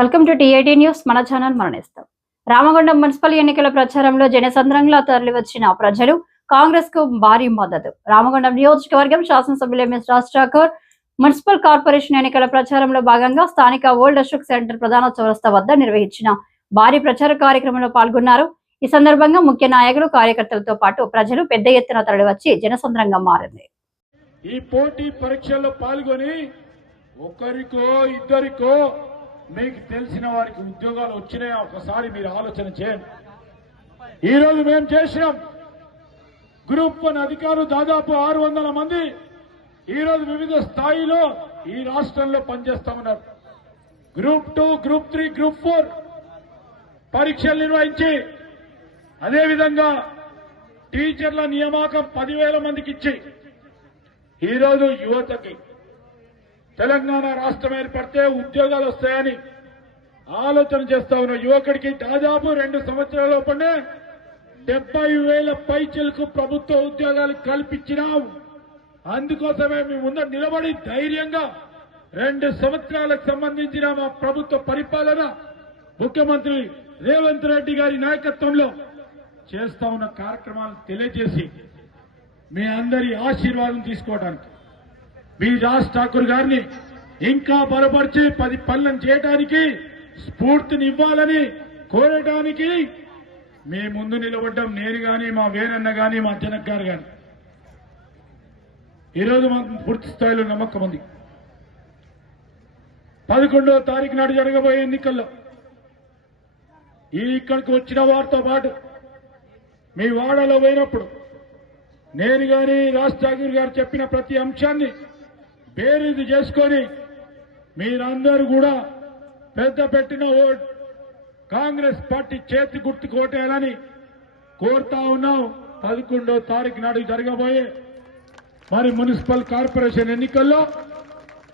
Welcome to TIT news. మన channel మరణిస్తాం. Ramagundam municipal ఎన్నికల ప్రచారంలో జనసంద్రంగా తరలివచ్చిన ప్రజలు కాంగ్రెస్ కు భారీ మద్దతు. రామగుండం నియోజకవర్గం శాసనసభ్యులు MS Raj Thakur municipal corporation ఎన్నికల ప్రచారంలో భాగంగా స్థానిక ఓల్డ్ అశోక్ సెంటర్ ప్రధాన చౌరస్తా వద్ద నిర్వహించిన భారీ ప్రచార కార్యక్రమంలో పాల్గొన్నారు. ఈ సందర్భంగా ముఖ్య నాయకులు, కార్యకర్తలతో పాటు ప్రజలు పెద్ద ఎత్తున తరలివచ్చి జనసంద్రంగా మారింది. ఈ పోటీ పరీక్షల్లో పాల్గొని ఒకరికో ఇద్దరికో మీకు తెలిసిన వారికి ఉద్యోగాలు వచ్చినాయా ఒకసారి మీరు ఆలోచన చేయండి. ఈరోజు మేము చేసినాం. గ్రూప్ 1 అధికారులు దాదాపు 600 మంది ఈరోజు వివిధ స్థాయిలో ఈ రాష్ట్రంలో పనిచేస్తా ఉన్నారు. గ్రూప్ 2, గ్రూప్ 3, గ్రూప్ 4 పరీక్షలు నిర్వహించి అదేవిధంగా టీచర్ల నియామకం 10,000 మందికి ఇచ్చి ఈరోజు యువతకి తెలంగాణ రాష్ట్రం ఏర్పడితే ఉద్యోగాలు వస్తాయని ఆలోచన చేస్తా ఉన్న యువకుడికి దాదాపు 2 సంవత్సరాల లోపలనే 70,000 పైచలకు ప్రభుత్వ ఉద్యోగాలు కల్పించినాం. అందుకోసమే మేము ముందు నిలబడి ధైర్యంగా 2 సంవత్సరాలకు సంబంధించిన మా ప్రభుత్వ పరిపాలన ముఖ్యమంత్రి రేవంత్ రెడ్డి గారి నాయకత్వంలో చేస్తా ఉన్న కార్యక్రమాలను తెలియజేసి మీ అందరి ఆశీర్వాదం తీసుకోవడానికి మీ రాజ్ ఠాకూర్ గారిని ఇంకా బలపరిచి 10 పనులను చేయడానికి స్ఫూర్తిని ఇవ్వాలని కోరడానికి మీ ముందు నిలబడ్డం నేను గాని, మా వేరన్న గాని, మా జనక్ గారు గాని. ఈరోజు మాకు పూర్తి స్థాయిలో నమ్మకం ఉంది. 11వ తారీఖు నాడు జరగబోయే ఎన్నికల్లో ఇక్కడికి వచ్చిన వారితో పాటు మీ వాడలో పోయినప్పుడు నేను గాని, రాజ్ ఠాకూర్ గారు చెప్పిన ప్రతి అంశాన్ని బేరీజు చేసుకొని మీరందరూ కూడా పెద్ద పెట్టిన ఓట్ కాంగ్రెస్ పార్టీ చేతి గుర్తు కోటేయాలని కోరుతా ఉన్నాం. 11వ తారీఖు నాడు జరగబోయే మరి మున్సిపల్ కార్పొరేషన్ ఎన్నికల్లో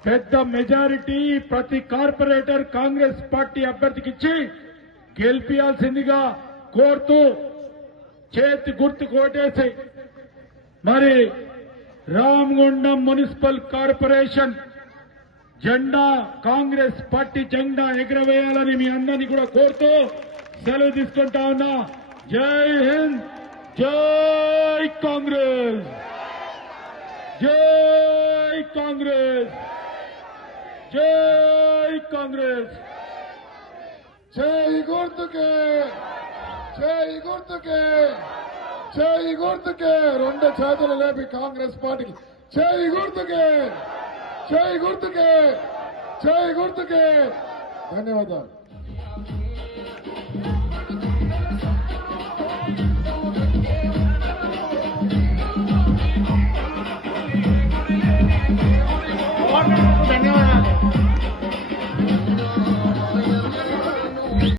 పెద్ద మెజారిటీ ప్రతి కార్పొరేటర్ కాంగ్రెస్ పార్టీ అభ్యర్థికి ఇచ్చి గెలిపించాల్సిందిగా కోరుతూ చేతి గుర్తు కోటేసి మరి రామగుండం మున్సిపల్ కార్పొరేషన్ జెండా కాంగ్రెస్ పార్టీ జెండా ఎగరవేయాలని మీ అందరినీ కూడా కోరుతూ సెలవు తీసుకుంటా ఉన్నా. జై హింద్, జై కాంగ్రెస్, జై కాంగ్రెస్, జై కాంగ్రెస్. జై గుర్తుకే, జై గుర్తుకే, జై గుర్తుకే. 2 చేతులు లేపి కాంగ్రెస్ పార్టీకి జై గుర్తుకే, జై గుర్తుకే, జై గుర్తుకే. ధన్యవాదాలు. ధన్యవాదాలు.